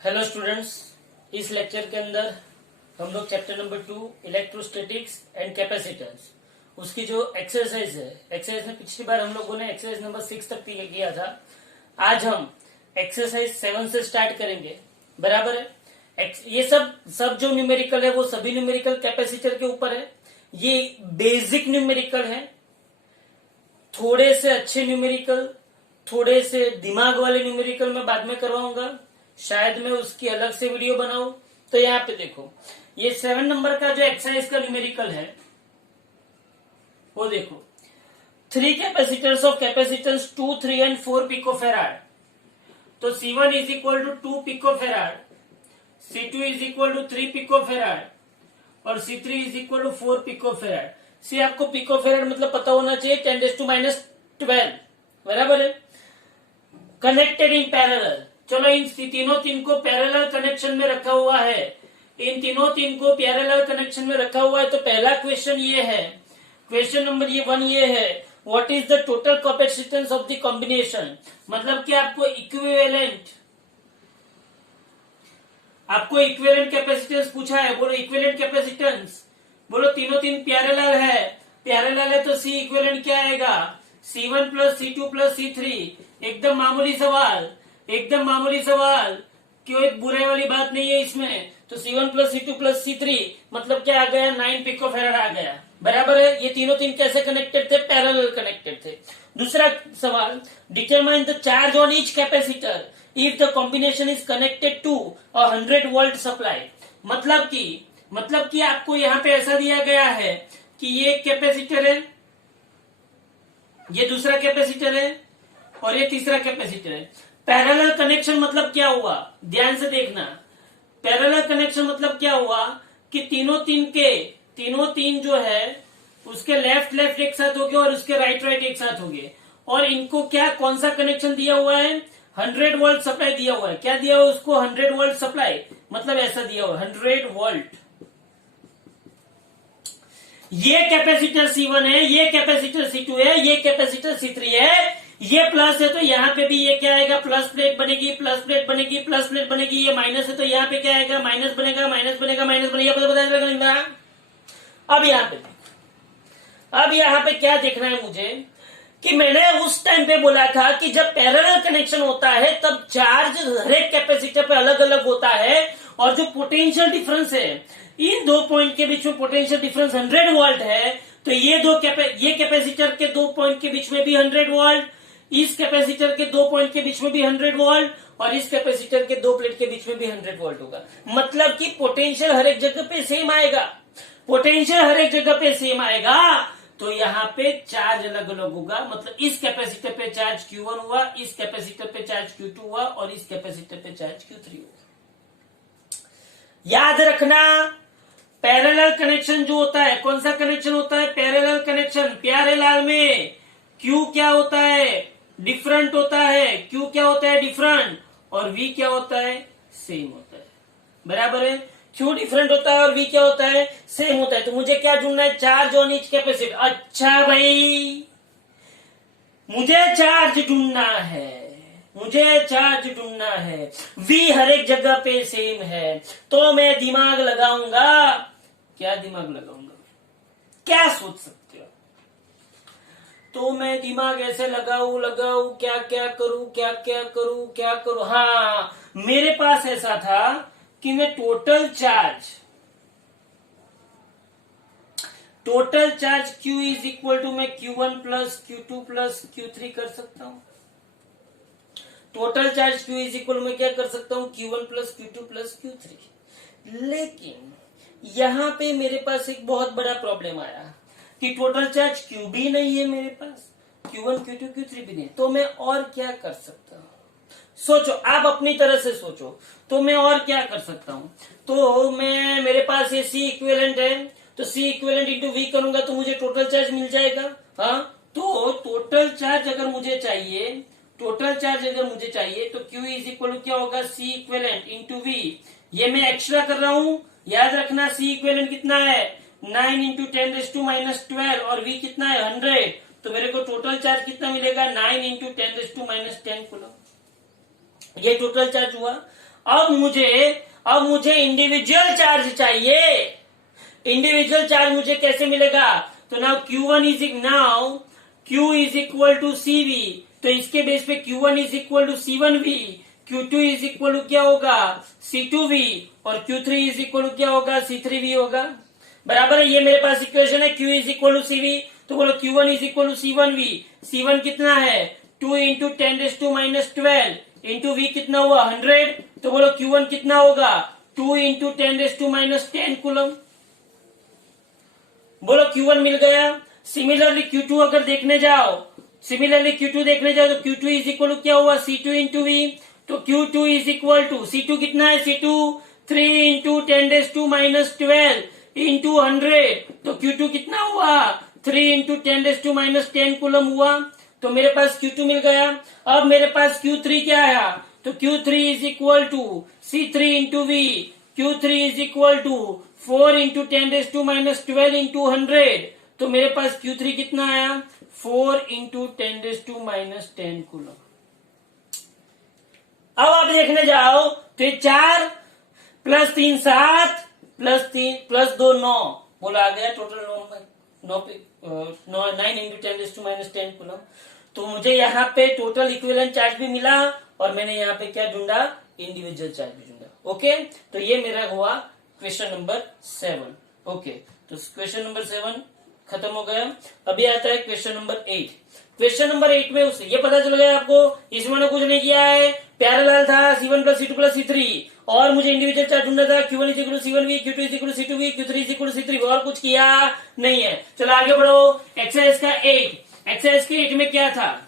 Hello students, इस lecture के अंदर हम लोग chapter number 2 electrostatics and capacitance उसकी जो एक्सरसाइज है, एक्सरसाइज में पिछली बार हम लोगों ने एक्सरसाइज नंबर 6 तक किया था। आज हम एक्सरसाइज 7 से स्टार्ट करेंगे। बराबर है। ये सब जो न्यूमेरिकल है वो सभी न्यूमेरिकल कैपेसिटर के ऊपर है। ये बेसिक न्यूमेरिकल है। थोड़े से अच्छे न्यूमेरिकल, थोड़े से दिमाग वाले न्यूमेरिकल मैं बाद में करवाऊंगा। शायद मैं उसकी अलग से वीडियो बनाऊं। तो यहाँ पे देखो, ये 7 नंबर का जो एक्सरसाइज का न्यूमेरिकल है वो देखो, 3 capacitors of capacitance 2, 3 and 4 picofarad. तो C1 is equal to 2 picofarad, C2 is equal to 3 picofarad और C3 is equal to 4 picofarad. See आपको पिकोफेराड मतलब पता होना चाहिए 10⁻12। बराबर है। Connected in parallel. चलो इन तीन को पैरेलल कनेक्शन में रखा हुआ है। इन तीन को पैरेलल कनेक्शन में रखा हुआ है। तो पहला क्वेश्चन ये है, क्वेश्चन नंबर 1 ये है, what is the total capacitance of the combination. मतलब कि आपको इक्विवेलेंट कैपेसिटेंस पूछा है। बोलो इक्विवेलेंट कैपेसिटेंस। बोलो तीन पैरेलल है। पैरेलल है तो सी इक्विवेलेंट क्या आएगा, C1 plus C2 plus C3। एकदम मामूली सवाल, एकदम मामूली सवाल, क्यों एक बुरे वाली बात नहीं है इसमें। तो C1 plus C2 plus C3 मतलब क्या आ गया, 9 पिकोफेराड आ गया। बराबर है। ये तीन कैसे कनेक्टेड थे, पैरेलल कनेक्टेड थे। दूसरा सवाल, determine the charge on each capacitor if the combination is connected to 100 volt supply. मतलब कि आपको यहाँ पे ऐसा दिया गया है कि ये कैपेसिटर है, ये दूसरा कैपेसिटर है और ये तीसरा कैपेसिटर है। पैरेलल कनेक्शन मतलब क्या हुआ, ध्यान से देखना। पैरेलल कनेक्शन मतलब क्या हुआ कि तीनों तीन जो है उसके लेफ्ट एक साथ हो गए और उसके राइट एक साथ हो गए। और इनको क्या, कौन सा कनेक्शन दिया हुआ है, 100 वोल्ट सप्लाई दिया हुआ है। क्या दिया हुआ उसको, 100 वोल्ट सप्लाई। मतलब ऐसा दिया हुआ 100 वोल्ट। ये कैपेसिटर C1 है, ये कैपेसिटर C2 है, ये कैपेसिटर C3 है। ये प्लस है तो यहाँ पे भी ये क्या आएगा, प्लस प्लेट बनेगी, प्लस प्लेट बनेगी, प्लस प्लेट बनेगी। ये माइनस है तो यहाँ पे क्या आएगा, माइनस बनेगा, माइनस बनेगा, माइनस बनेगा। पता। अब यहाँ पे क्या देखना है मुझे कि मैंने उस टाइम पे बोला था कि जब पैरेलल कनेक्शन होता है तब चार्ज हर एक कैपेसिटर पे अलग अलग होता है। और जो पोटेंशियल डिफरेंस है, इन दो पॉइंट के बीच में पोटेंशियल डिफरेंस 100 वोल्ट है। तो ये कैपेसिटर के 2 पॉइंट के बीच में भी 100 वोल्ट, इस कैपेसिटर के 2 पॉइंट के बीच में भी 100 वोल्ट और इस कैपेसिटर के 2 प्लेट के बीच में भी 100 वोल्ट होगा। मतलब कि पोटेंशियल हर एक जगह पे सेम आएगा। पोटेंशियल हर एक जगह पे सेम आएगा तो यहाँ पे चार्ज अलग अलग होगा। मतलब इस कैपेसिटर पे चार्ज Q1 हुआ, इस कैपेसिटर पे चार्ज Q2 हुआ और इस कैपेसिटर पे चार्ज Q3 हुआ। याद रखना, पैरेलल कनेक्शन जो होता है, कौन सा कनेक्शन होता है, पैरेलल कनेक्शन। प्यारे लाल में Q क्या होता है, डिफरेंट होता है। Q क्या होता है, डिफरेंट। और V क्या होता है, सेम होता है। बराबर है। Q डिफरेंट होता है और V क्या होता है, सेम होता है। तो मुझे क्या ढूंढना है, चार्ज ऑन ईच कैपेसिटर। अच्छा भाई, मुझे चार्ज ढूंढना है, मुझे चार्ज ढूंढना है। V हर एक जगह पे सेम है तो मैं दिमाग लगाऊंगा। क्या दिमाग लगाऊंगा, क्या सोच सकते हो। तो मैं दिमाग ऐसे लगाऊ क्या करूं। हाँ, मेरे पास ऐसा था कि मैं total charge Q is equal to मैं Q1 plus Q2 plus Q3 कर सकता हूं। Total charge Q is equal मैं क्या कर सकता हूं, Q1 plus Q2 plus Q3। लेकिन यहां पे मेरे पास एक बहुत बड़ा प्रॉब्लम आया कि टोटल चार्ज Q भी नहीं है मेरे पास, Q1 Q2 Q3 भी नहीं। तो मैं और क्या कर सकता हूं, सोचो, आप अपनी तरह से सोचो। तो मैं और क्या कर सकता हूं। तो मेरे पास ये C इक्विवेलेंट है तो C इक्विवेलेंट इंटू V करूंगा तो मुझे टोटल चार्ज मिल जाएगा। हाँ, तो टोटल चार्ज अगर मुझे चाहिए तो Q इज इक्वल टू क्या होगा, C इक्विवेलेंट इंटू V। ये मैं एक्स्ट्रा कर रहा हूं, याद रखना। C इक्विवेलेंट कितना है, 9 इंटू 10⁻12 और V कितना है, 100। तो मेरे को टोटल चार्ज कितना मिलेगा, 9 इंटू 10⁻10 कूलम। ये टोटल चार्ज हुआ। अब मुझे इंडिविजुअल चार्ज चाहिए। इंडिविजुअल चार्ज मुझे कैसे मिलेगा? तो now Q is equal to CV। तो इसके बेस पे Q1 is equal to C1V, Q2 is equal to क्या होगा? C2V, और Q3 इज इक्वल टू क्या होगा? C3V होगा। बराबर है, ये मेरे पास इक्वेशन है। Q is equal to CV, तो बोलो Q1 is equal to C1V। C1 कितना है? 2 इंटू 10⁻12 इंटू V कितना हुआ? 100। तो बोलो Q1 कितना होगा? 2 इंटू 10⁻10 कूलम। बोलो Q1 मिल गया। सिमिलरली Q2 अगर देखने जाओ तो Q2 इज इक्वल टू क्या हुआ? C2 into V। तो Q2 is equal to C2 कितना है? C2 3 into 10⁻12 into 100। तो Q2 कितना हुआ? 3 इंटू 10⁻10 कूलम हुआ। तो मेरे पास Q2 मिल गया। अब मेरे पास Q3 क्या आया? तो Q3 is equal to C3 into V। Q3 is equal to 4 into 10⁻12 into 100। तो मेरे पास Q3 कितना आया? 4 इंटू 10⁻10 कूलम। अब आप देखने जाओ तो 4 प्लस 3 7 प्लस 2 9, बोला आ गया टोटल 9 इंटू 10⁻10 कूलम। तो मुझे यहाँ पे टोटल इक्विवेलेंट चार्ज भी मिला और मैंने यहाँ पे क्या ढूंढा? इंडिविजुअल चार्ज भी ढूंढा। ओके, तो ये मेरा हुआ क्वेश्चन नंबर 7। ओके, तो क्वेश्चन नंबर 7 खत्म हो गया। अभी आता है क्वेश्चन नंबर 8। क्वेश्चन नंबर 8 में उससे ये पता चल गया आपको, इसमें ने कुछ नहीं किया है, पैरेलल था C1 plus C2 plus C3, और मुझे इंडिविजुअल चार्ज ढूंढना था। Q1 is equal to C1V, Q2 is equal to C2V, Q3 is equal to C3V, और कुछ किया नहीं है। चलो आगे बढ़ो। एक्सरसाइज का 8, एक्सरसाइज के 8 में क्या था?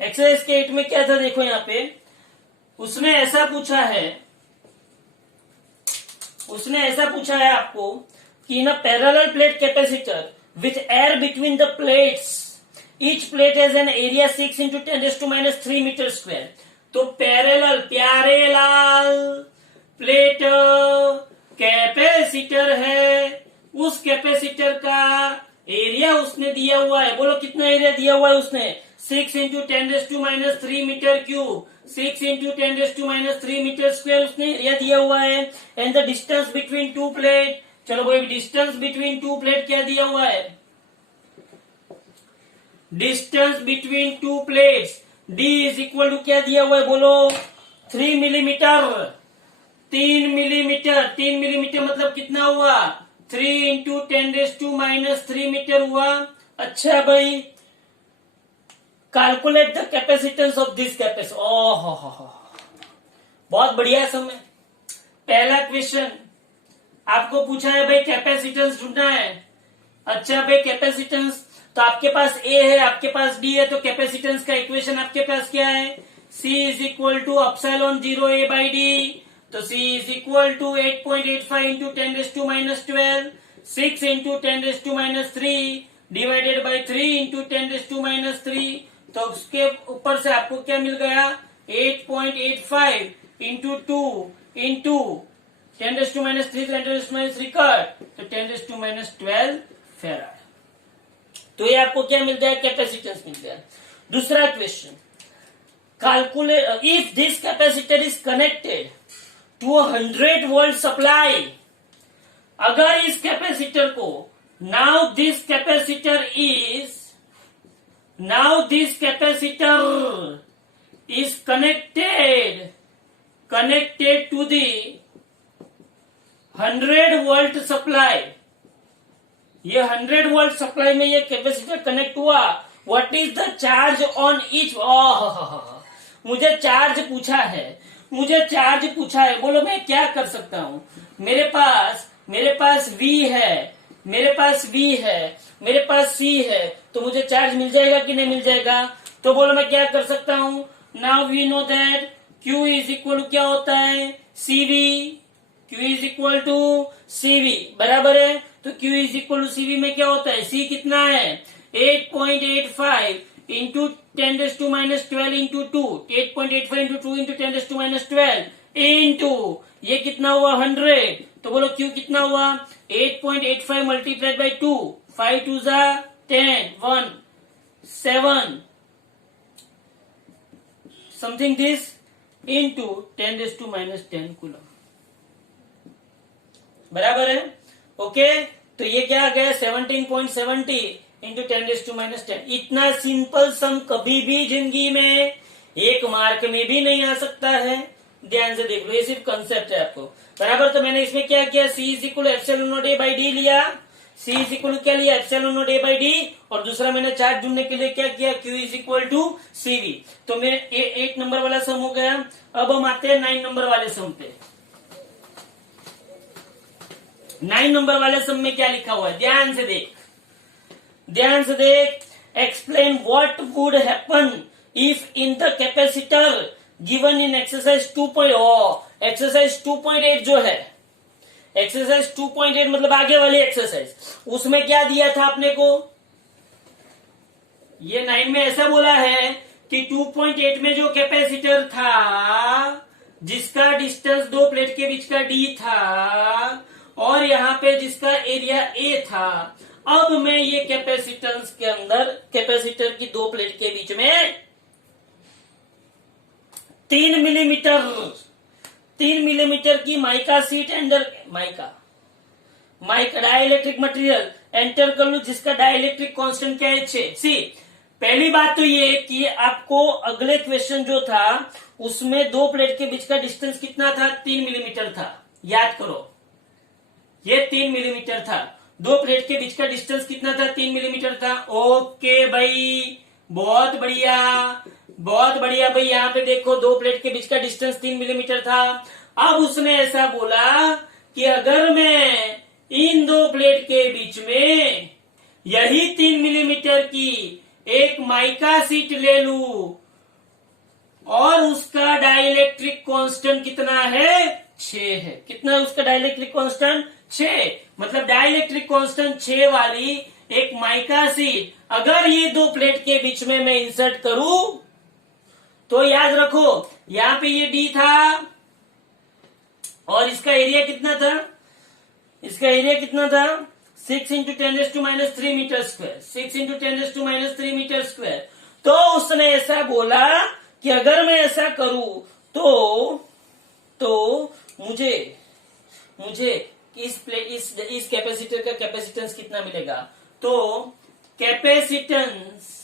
एक्सरसाइज के 8 में क्या था? देखो यहाँ पे उसने ऐसा पूछा है आपको कि in a parallel plate capacitor with air between the plates, each plate has an area 6 into 10⁻³ metre square. तो पैरेलल प्यारे लाल प्लेट कैपेसिटर है, उस कैपेसिटर का एरिया उसने दिया हुआ है। बोलो कितना एरिया दिया हुआ है उसने? 6 into 10⁻³ meter cube, 6 into 10⁻³ metre square उसने एरिया दिया हुआ है। And the distance between two plate, चलो भाई डिस्टेंस बिटवीन टू प्लेट क्या दिया हुआ है? Distance between two plates D is equal to क्या दिया हुआ है? बोलो 3 मिलीमीटर। 3 मिलीमीटर मतलब कितना हुआ? 3 इंटू 10⁻³ मीटर हुआ। अच्छा भाई, calculate the capacitance of this capacitor. ओह, बहुत बढ़िया समय। पहला क्वेश्चन आपको पूछा है भाई कैपेसिटेंस ढूंढना है। अच्छा भाई कैपेसिटेंस, तो आपके पास A है, आपके पास D है, तो कैपेसिटेंस का इक्वेशन आपके पास क्या है? C is equal to epsilon 0 A by D। तो C is equal to 8.85 into 10⁻12, 6 into 10⁻³ divided by 3 into 10⁻³। तो उसके ऊपर से आपको क्या मिल गया? 8.85 इंटू 2 इंटू 10⁻³ 10⁻³ कट, तो 10⁻12 फेराड। तो ये आपको क्या मिल गया? कैपेसिटेंस मिल गया। दूसरा question, calculate if this capacitor is connected to 100 volt supply. अगर इस कैपेसिटर को, now this capacitor is connected to the 100 volt supply. ये 100 वोल्ट सप्लाई में ये कैपेसिटर कनेक्ट हुआ। What is the charge on each? मुझे चार्ज पूछा है, बोलो मैं क्या कर सकता हूं? मेरे पास V है, मेरे पास C है, तो मुझे चार्ज मिल जाएगा कि नहीं मिल जाएगा? तो बोलो मैं क्या कर सकता हूं? Now we know that Q is equal to क्या होता है? CV। Q is equal to CV, बराबर है। तो Q is equal to CV में क्या होता है? C कितना है? 8.85 into 10⁻12 into 2, 8.85 into 2 into 10⁻12 into ये कितना हुआ? 100। तो बोलो Q कितना हुआ? 8.85 मल्टीप्लाइड बाई 2, 5 2 जा 10, 1 7 समथिंग दिस इंटू 10⁻⁻10 कूलम। बराबर है? ओके, तो ये क्या आ गया 17.70 इंटू 10⁻⁻10। इतना सिंपल सम कभी भी जिंदगी में एक मार्क में भी नहीं आ सकता है। ध्यान से देख लो, ये सिर्फ कंसेप्ट है आपको। बराबर, तो मैंने इसमें क्या किया, C is equal epsilon not a by D लिया। C इज इक्वल क्या लिया, epsilon not a by D. और दूसरा मैंने चार्ज ढूंढने के लिए क्या किया, Q is equal to CV। तो मैं 8 नंबर वाला सम हो गया। अब हम आते हैं 9 नंबर वाले सम पे। 9 नंबर वाले सम में क्या लिखा हुआ है, ध्यान से देख, ध्यान से देख। Explain what would happen if in the capacitor given in exercise 2. Exercise 2.8 जो है, एक्सरसाइज 2.8 मतलब आगे वाली एक्सरसाइज, उसमें क्या दिया था आपने को, ये 9 में ऐसा बोला है कि 2.8 में जो कैपेसिटर था जिसका डिस्टेंस दो प्लेट के बीच का D था और यहाँ पे जिसका एरिया A था, अब मैं ये कैपेसिटेंस के अंदर कैपेसिटर की दो प्लेट के बीच में 3 मिलीमीटर की mica sheet enter, mica dielectric material enter कर लू, जिसका डाइलेक्ट्रिक कांस्टेंट क्या है 6। सी, पहली बात तो ये कि आपको अगले क्वेश्चन जो था उसमें दो प्लेट के बीच का डिस्टेंस कितना था, 3 मिलीमीटर था। याद करो, ये 3 मिलीमीटर था। दो प्लेट के बीच का डिस्टेंस कितना था, 3 मिलीमीटर था। ओके भाई, बहुत बढ़िया, बहुत बढ़िया भाई। यहाँ पे देखो, दो प्लेट के बीच का डिस्टेंस 3 मिलीमीटर था। अब उसने ऐसा बोला कि अगर मैं इन दो प्लेट के बीच में यही 3 मिलीमीटर की एक माइका सीट ले लू और उसका डाइलेक्ट्रिक कांस्टेंट कितना है, 6 है। कितना है उसका डाइलेक्ट्रिक कांस्टेंट, 6। मतलब डाइलेक्ट्रिक कांस्टेंट 6 वाली एक माइका सीट अगर ये दो प्लेट के बीच में मैं इंसर्ट करूं, तो याद रखो यहां पे ये D था और इसका एरिया कितना था, इसका एरिया कितना था 6 into 10⁻³ metre square, 6 into 10⁻³ metre square. तो उसने ऐसा बोला कि अगर मैं ऐसा करूं तो मुझे इस कैपेसिटर का कैपेसिटेंस कितना मिलेगा, तो capacitance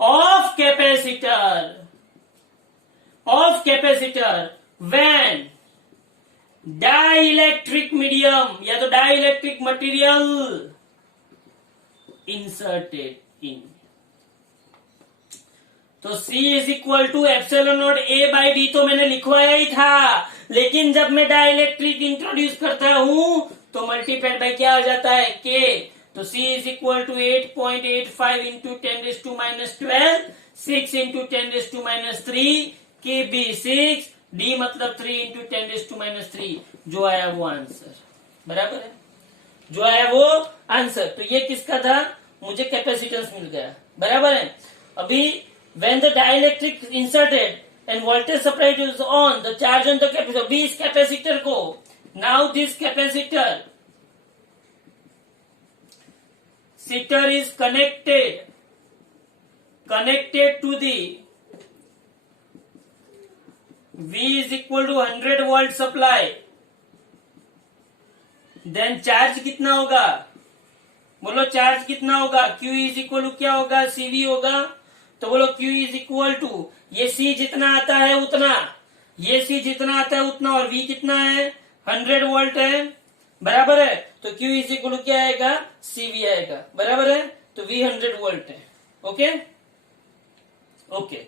of capacitor when dielectric medium या तो डाइलेक्ट्रिक मटेरियल इंसर्टेड इन, तो C is equal to epsilon naught A by D तो मैंने लिखवाया ही था, लेकिन जब मैं डाइलेक्ट्रिक इंट्रोड्यूस करता हूं तो मल्टीप्लाइड बाई क्या आ जाता है, K। तो C is equal to 8.85 into 10⁻12, 6 into 10⁻³ KB 6, D मतलब 3 इंटू 10⁻³ जो आया वो आंसर। बराबर है, जो आया वो आंसर। तो ये किसका था, मुझे कैपेसिटेंस मिल गया। बराबर है। अभी when the dielectric inserted and voltage supplied is on, the charge on the capacitor, अभी इस कैपेसिटर को, now this capacitor is connected to the V is equal to 100 volt supply, then charge कितना होगा, बोलो चार्ज कितना होगा, Q is equal to क्या होगा, CV होगा। तो बोलो Q इज इक्वल टू, ये C जितना आता है उतना, ये C जितना आता है उतना, और V कितना है 100 वोल्ट है। बराबर है। तो Q इज इक्वल टू क्या आएगा, CV आएगा। बराबर है। तो V 100 वोल्ट है। ओके ओके,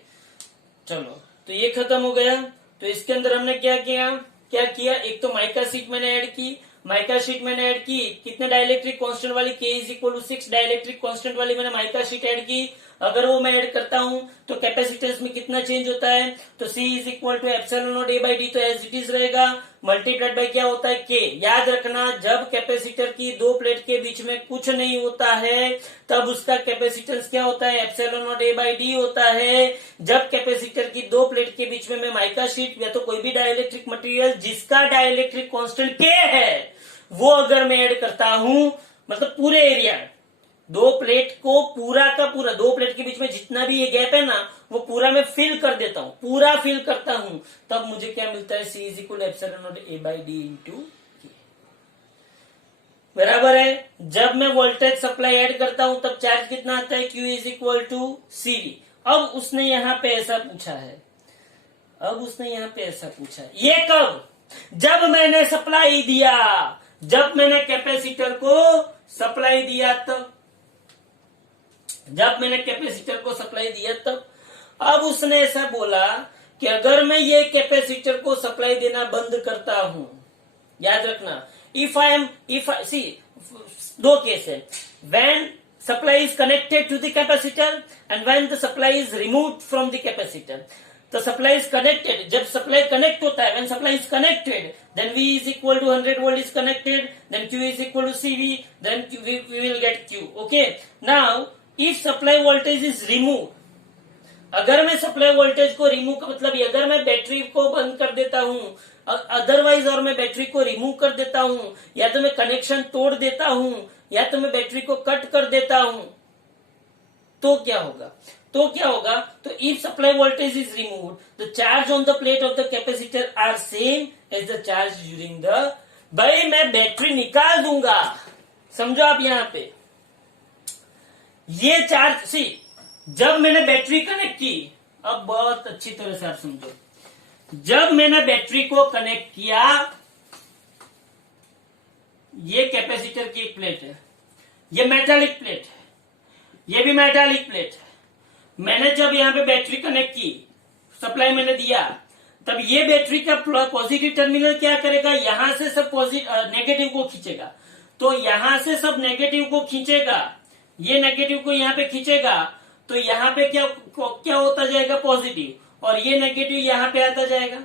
चलो तो ये खत्म हो गया। तो इसके अंदर हमने क्या किया, एक तो माइका शीट मैंने ऐड की, कितने डाइलेक्ट्रिक कांस्टेंट वाली, K is equal to 6 dielectric constant वाली मैंने माइका शीट ऐड की। अगर वो मैं ऐड करता हूं तो कैपेसिटेंस में कितना चेंज होता है, तो C is equal to epsilon naught A by D तो एज इट इज रहेगा, मल्टीप्लाइड बाई क्या होता है, K। याद रखना, जब कैपेसिटर की दो प्लेट के बीच में कुछ नहीं होता है तब उसका कैपेसिटेंस क्या होता है, epsilon naught A by D होता है। जब कैपेसिटर की दो प्लेट के बीच में मैं माइका शीट या तो कोई भी डाइलेक्ट्रिक मटेरियल जिसका डाइलेक्ट्रिक कांस्टेंट K है वो अगर मैं ऐड करता हूं, मतलब पूरे एरिया दो प्लेट को पूरा का पूरा, दो प्लेट के बीच में जितना भी ये गैप है ना, वो पूरा मैं फिल कर देता हूं, पूरा फिल करता हूं, तब मुझे क्या मिलता है, C is equal epsilon naught A by D into के। बराबर है। जब मैं वोल्टेज सप्लाई ऐड करता हूं तब चार्ज कितना आता है, Q is equal to CV। अब उसने यहां पे ऐसा पूछा है, ये कब, जब मैंने सप्लाई दिया, जब मैंने कैपेसिटर को सप्लाई दिया तब, अब उसने ऐसा बोला कि अगर मैं ये कैपेसिटर को सप्लाई देना बंद करता हूं, याद रखना, सी दो केस है, when supply is connected to the capacitor and when the supply is removed from the capacitor. तो सप्लाई इज कनेक्टेड, जब सप्लाई कनेक्ट होता है, when supply is connected, then V is equal to 100 volt is connected, then Q is equal to CV, then we will get Q। Okay, now if supply voltage is remove, अगर मैं supply voltage को remove का मतलब ये, अगर मैं battery को बंद कर देता हूं, अदरवाइज और मैं बैटरी को रिमूव कर देता हूं, या तो मैं कनेक्शन तोड़ देता हूं, या तो मैं बैटरी को कट कर देता हूं, तो क्या होगा, तो if supply voltage is removed, the charge on the plate of the capacitor are same as the charge during the, भाई मैं बैटरी निकाल दूंगा, समझो आप यहां पे, ये चार्ज, सी जब मैंने बैटरी कनेक्ट की, अब बहुत अच्छी तरह से आप समझो, जब मैंने बैटरी को कनेक्ट किया, ये कैपेसिटर की एक प्लेट है, ये मेटालिक प्लेट है, ये भी मेटालिक प्लेट है, मैंने जब यहां पे बैटरी कनेक्ट की, सप्लाई मैंने दिया, तब ये बैटरी का पॉजिटिव टर्मिनल क्या करेगा, यहां से सब नेगेटिव को खींचेगा, तो यहां से सब नेगेटिव को खींचेगा, ये नेगेटिव को यहां पे खींचेगा, तो यहां पे क्या होता जाएगा, पॉजिटिव, और ये नेगेटिव यहां पे आता जाएगा।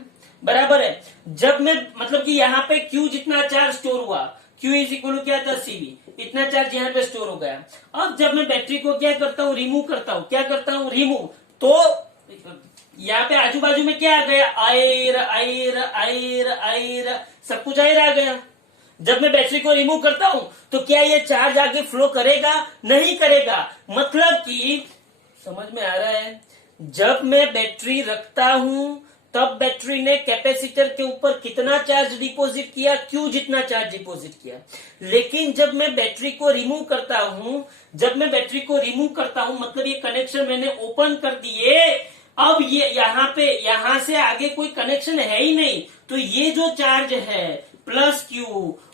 बराबर है। जब मैं मतलब कि यहां पे Q जितना चार्ज स्टोर हुआ, Q इज इक्वल क्या था, CV, इतना चार्ज यहाँ पे स्टोर हो गया। अब जब मैं बैटरी को क्या करता हूँ, रिमूव करता हूँ, रिमूव, तो यहाँ पे आजू बाजू में क्या आ गया, आयर, सब कुछ आयर आ गया। जब मैं बैटरी को रिमूव करता हूं तो क्या ये चार्ज आगे फ्लो करेगा, नहीं करेगा। मतलब कि समझ में आ रहा है, जब मैं बैटरी रखता हूं तब बैटरी ने कैपेसिटर के ऊपर कितना चार्ज डिपॉजिट किया, Q जितना चार्ज डिपॉजिट किया। लेकिन जब मैं बैटरी को रिमूव करता हूं, मतलब ये कनेक्शन मैंने ओपन कर दिए, अब ये यहां से आगे कोई कनेक्शन है ही नहीं, तो ये जो चार्ज है प्लस Q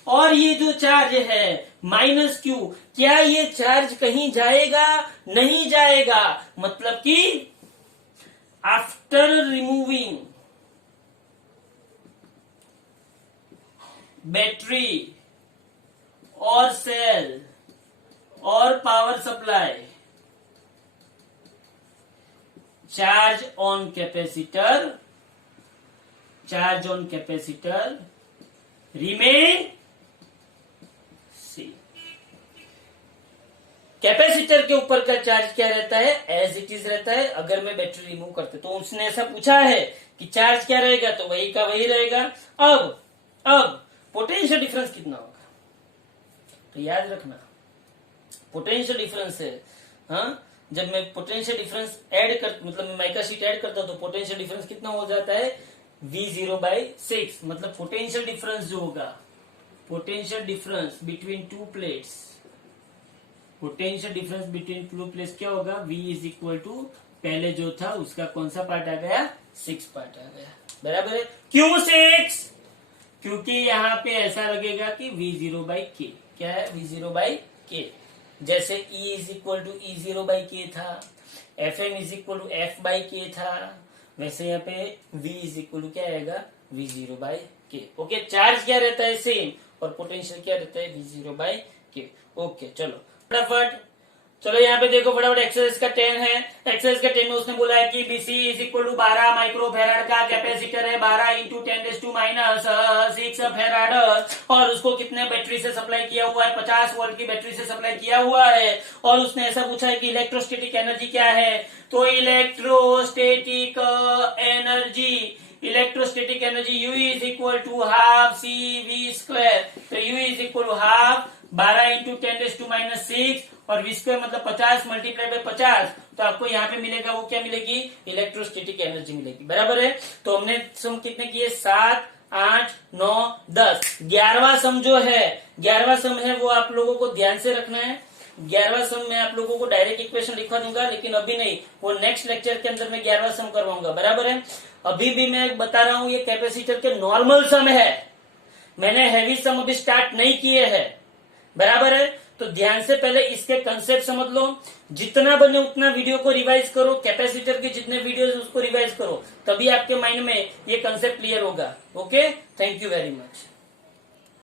और ये जो चार्ज है माइनस Q, क्या ये चार्ज कहीं जाएगा, नहीं जाएगा। मतलब कि आफ्टर रिमूविंग बैटरी और सेल और power supply, charge on capacitor remain सी। कैपेसिटर के ऊपर का चार्ज क्या रहता है, एज इट इज रहता है। अगर मैं बैटरी रिमूव करते, तो उसने ऐसा पूछा है कि चार्ज क्या रहेगा, तो वही का वही रहेगा। अब पोटेंशियल डिफरेंस कितना होगा, तो याद रखना पोटेंशियल डिफरेंस है। हाँ, जब मैं पोटेंशियल डिफरेंस ऐड कर, मतलब माइका शीट ऐड करता हूं, तो पोटेंशियल डिफरेंस कितना हो जाता है, V0/6। मतलब पोटेंशियल डिफरेंस जो होगा, potential difference between two plates, क्या होगा, V इज इक्वल टू पहले जो था उसका कौन सा पार्ट आ गया, 6 पार्ट आ गया। बराबर है। क्यों 6? क्योंकि यहाँ पे ऐसा लगेगा कि V0/K, क्या है, V0/K। जैसे E is equal to E0/K था, Fm is equal to F/K था, वैसे यहाँ पे V इज इक्वल टू क्या आएगा, V0/K। ओके, चार्ज क्या रहता है, सेम, और पोटेंशियल क्या रहता है, V0/K। ओके, चलो फटाफट, चलो यहाँ पे देखो फटाफट। एक्सरसाइज का 10 है। एक्सरसाइज का 10 में उसने बोला है कि BC is equal to 12 microfarad का कैपेसिटर है, 12 इंटू 10⁻⁻6 फेराड, और उसको कितने बैटरी से सप्लाई किया हुआ है, 50 वोल्ट की बैटरी से सप्लाई किया हुआ है। और उसने ऐसा पूछा है कि इलेक्ट्रोस्टैटिक एनर्जी क्या है, तो electrostatic energy U is equal to half CV square. तो U is equal to half 12 into 10⁻⁶ और v स्क्वायर मतलब 50 मल्टीप्लाई बाय 50, तो आपको यहाँ पे मिलेगा वो क्या मिलेगी, इलेक्ट्रोस्टैटिक एनर्जी मिलेगी। बराबर है। तो हमने सम कितने किए, 7, 8, 9, 10। 11वां सम जो है, 11वां सम है वो आप लोगों को ध्यान से रखना है। 11वां सम मैं आप लोगों को डायरेक्ट इक्वेशन लिखवा दूंगा, लेकिन अभी नहीं, वो नेक्स्ट लेक्चर के अंदर मैं 11वां सम करवाऊंगा। बराबर है। अभी भी मैं बता रहा हूं ये कैपेसिटर के नॉर्मल सम है, मैंने हैवी सम अभी स्टार्ट नहीं किए हैं। बराबर है। तो ध्यान से पहले इसके कंसेप्ट समझ लो, जितना बने उतना वीडियो को रिवाइज करो, कैपेसिटर के जितने वीडियोस उसको रिवाइज करो, तभी आपके माइंड में ये कंसेप्ट क्लियर होगा। Okay, thank you very much.